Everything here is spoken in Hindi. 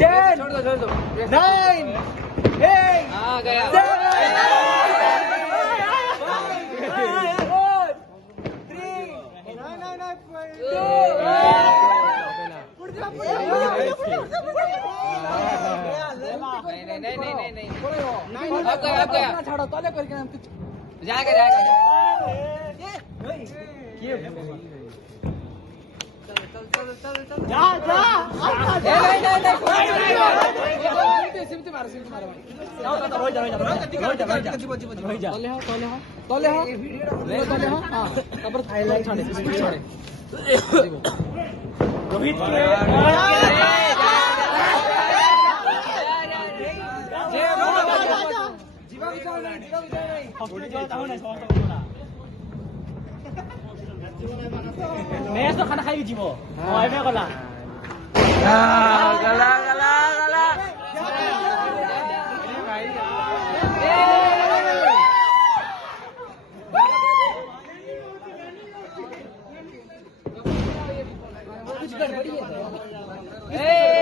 10 छोड़ दो 9 8 हाँ गया 7 नहीं अब गया छाड़ो तले करके जाएगा जा जा सिमटी मारो तले हो हां तबर हाईलाइट छाड़े रोहित मैच तो खाना खाई जीवो एबे गला गला कुछ गड़बड़ी है